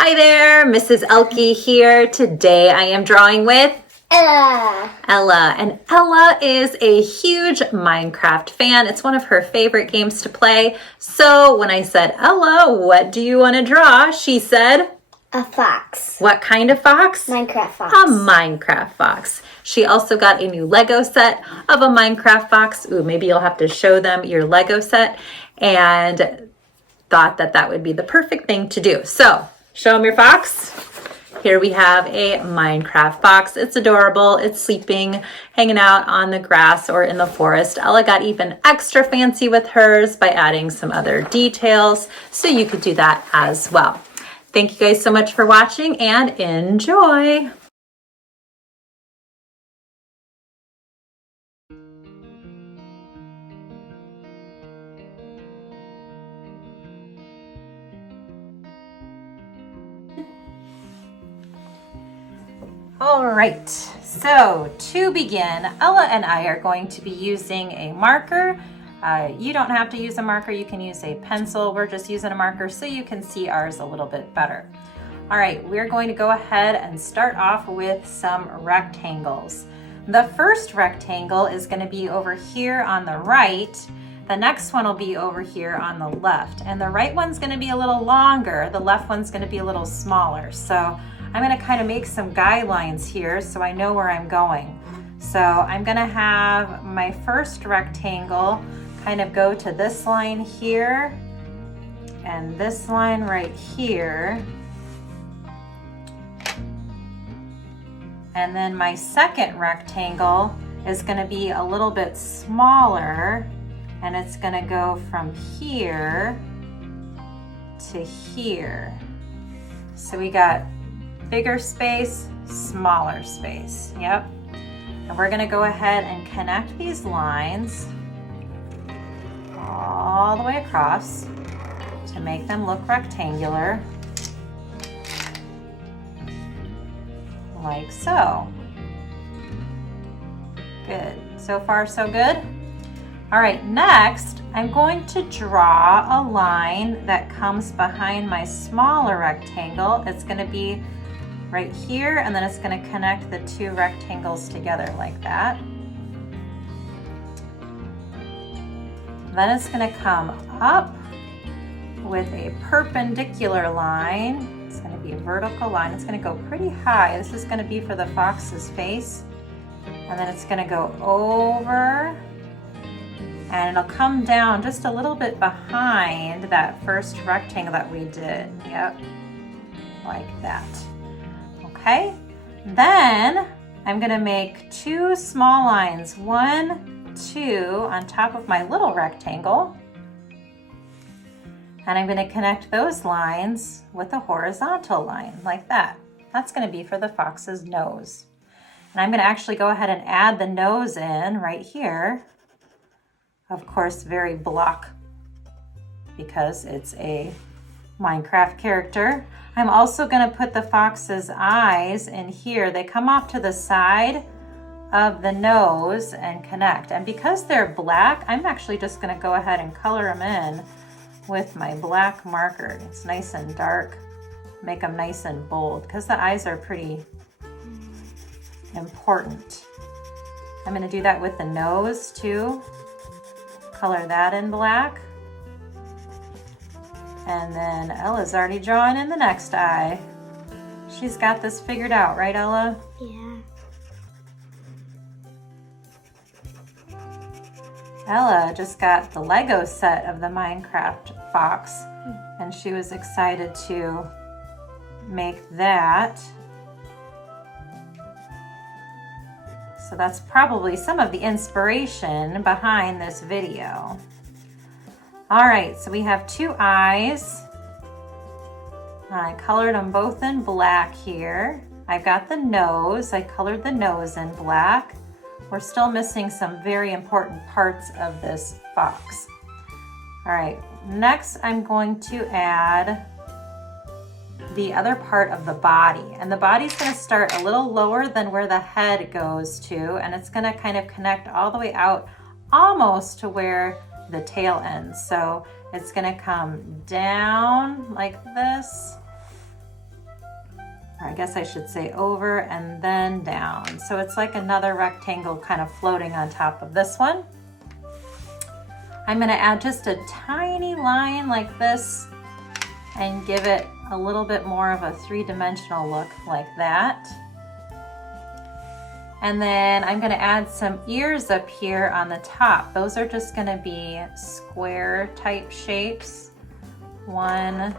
Hi there, Mrs. Ehlke here. Today I am drawing with Ella. And Ella is a huge Minecraft fan. It's one of her favorite games to play. So when I said, Ella, what do you want to draw? She said, a fox. What kind of fox? Minecraft fox. A Minecraft fox. She also got a new Lego set of a Minecraft fox. Ooh, maybe you'll have to show them your Lego set. And thought that that would be the perfect thing to do. So show them your fox. Here we have a Minecraft fox. It's adorable. It's sleeping, hanging out on the grass or in the forest. Ella got even extra fancy with hers by adding some other details, so you could do that as well. Thank you guys so much for watching and enjoy. All right, so to begin, Ella and I are going to be using a marker. You don't have to use a marker, you can use a pencil. We're just using a marker so you can see ours a little bit better. All right, we're going to go ahead and start off with some rectangles. The first rectangle is going to be over here on the right. The next one will be over here on the left. And the right one's going to be a little longer. The left one's going to be a little smaller. So I'm going to kind of make some guidelines here so I know where I'm going. So I'm going to have my first rectangle kind of go to this line here and this line right here. And then my second rectangle is going to be a little bit smaller, and it's going to go from here to here. So we got bigger space, smaller space. Yep. And we're going to go ahead and connect these lines all the way across to make them look rectangular. Like so. Good. So far, so good. All right, next, I'm going to draw a line that comes behind my smaller rectangle. It's going to be right here, and then it's going to connect the two rectangles together like that. Then it's going to come up with a perpendicular line. It's going to be a vertical line. It's going to go pretty high. This is going to be for the fox's face. And then it's going to go over, and it'll come down just a little bit behind that first rectangle that we did. Yep, like that. Okay, then I'm going to make two small lines, 1, 2, on top of my little rectangle. And I'm going to connect those lines with a horizontal line like that. That's going to be for the fox's nose. And I'm going to actually go ahead and add the nose in right here. Of course, very block because it's a Minecraft character. I'm also going to put the fox's eyes in here. They come off to the side of the nose and connect. And because they're black, I'm actually just going to go ahead and color them in with my black marker. It's nice and dark. Make them nice and bold because the eyes are pretty important. I'm going to do that with the nose too. Color that in black. And then Ella's already drawing in the next eye. She's got this figured out, right, Ella? Yeah. Ella just got the Lego set of the Minecraft fox, and she was excited to make that. So that's probably some of the inspiration behind this video. All right, so we have two eyes. I colored them both in black here. I've got the nose. I colored the nose in black. We're still missing some very important parts of this fox. All right, next I'm going to add the other part of the body. And the body's going to start a little lower than where the head goes to, and it's going to kind of connect all the way out almost to where the tail ends. So it's going to come down like this or I guess I should say over and then down. So it's like another rectangle kind of floating on top of this one. I'm gonna add just a tiny line like this and give it a little bit more of a three-dimensional look like that. And then I'm gonna add some ears up here on the top. Those are just gonna be square type shapes. 1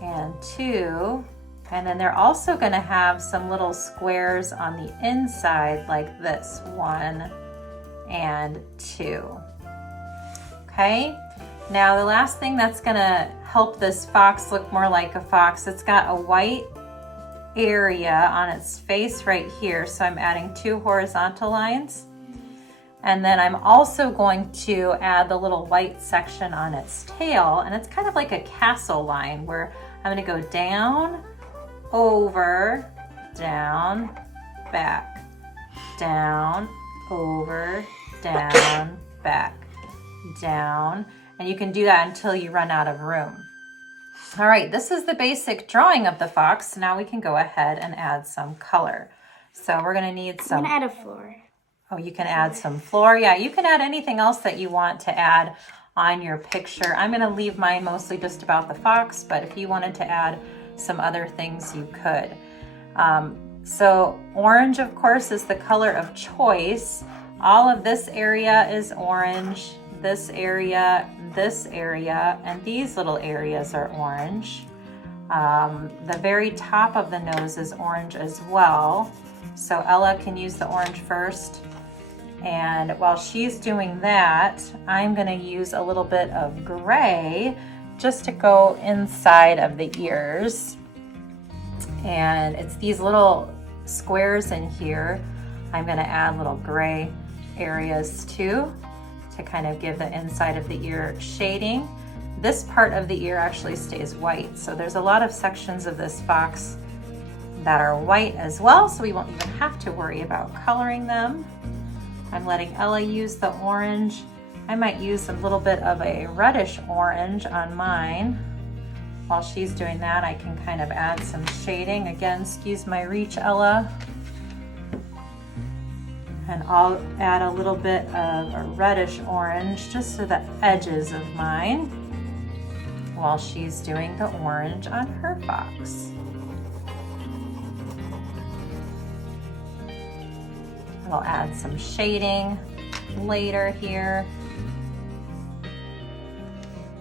and 2. And then they're also gonna have some little squares on the inside like this, 1 and 2. Okay, now the last thing that's gonna help this fox look more like a fox, it's got a white area on its face right here. So I'm adding 2 horizontal lines. And then I'm also going to add the little white section on its tail. And it's kind of like a castle line where I'm gonna go down, over, down, back, down, over, down, back, down. And you can do that until you run out of room. All right, this is the basic drawing of the fox. Now we can go ahead and add some color. So we're gonna need some... I'm gonna add a floor. Oh, you can add some floor. Yeah, you can add anything else that you want to add on your picture. I'm gonna leave mine mostly just about the fox, but if you wanted to add some other things, you could. So orange, of course, is the color of choice. All of this area is orange. This area, and these little areas are orange. The very top of the nose is orange as well. So Ella can use the orange first. And while she's doing that, I'm gonna use a little bit of gray just to go inside of the ears. And it's these little squares in here. I'm gonna add little gray areas too, to kind of give the inside of the ear shading. This part of the ear actually stays white. So there's a lot of sections of this fox that are white as well, so we won't even have to worry about coloring them. I'm letting Ella use the orange. I might use a little bit of a reddish orange on mine. While she's doing that, I can kind of add some shading. Again, excuse my reach, Ella. And I'll add a little bit of a reddish orange just to the edges of mine while she's doing the orange on her fox. I'll add some shading later here.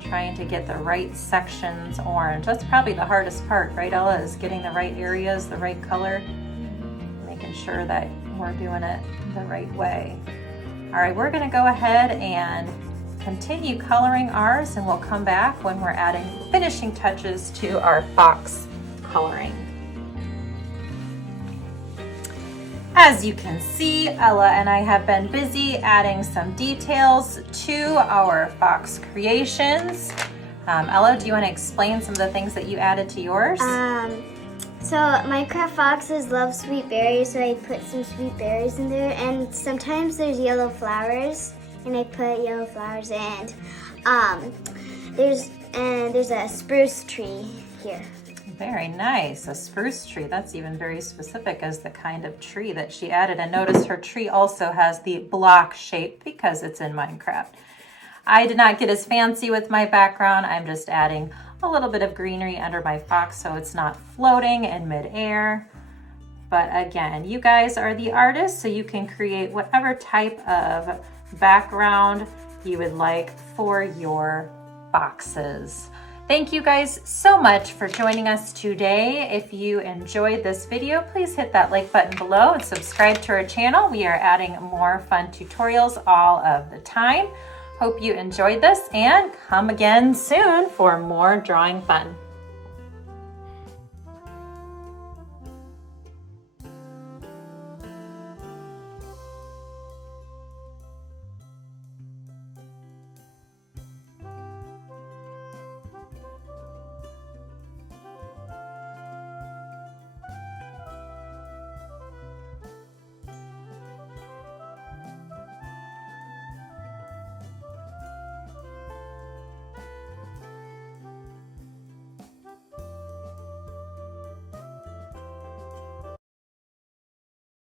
Trying to get the right sections orange. That's probably the hardest part, right, Ella, is getting the right areas, the right color, making sure that we're doing it the right way. All right, we're gonna go ahead and continue coloring ours, and we'll come back when we're adding finishing touches to our fox coloring. As you can see, Ella and I have been busy adding some details to our fox creations. Ella, do you want to explain some of the things that you added to yours? So Minecraft foxes love sweet berries, so I put some sweet berries in there, and sometimes there's yellow flowers, and I put yellow flowers, and there's a spruce tree here. Very nice, a spruce tree. That's even very specific as the kind of tree that she added. And notice her tree also has the block shape because it's in Minecraft. I did not get as fancy with my background. I'm just adding a little bit of greenery under my fox so it's not floating in midair. But again, you guys are the artists, so you can create whatever type of background you would like for your foxes. Thank you guys so much for joining us today. If you enjoyed this video, please hit that like button below and subscribe to our channel. We are adding more fun tutorials all of the time. Hope you enjoyed this, and come again soon for more drawing fun.